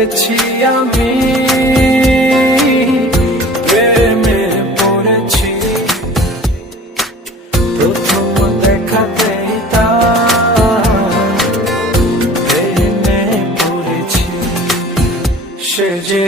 পড়েছি আমি, প্রেমে পড়েছি। প্রথম দেখাতেই তার প্রেমে পড়েছি। সে যে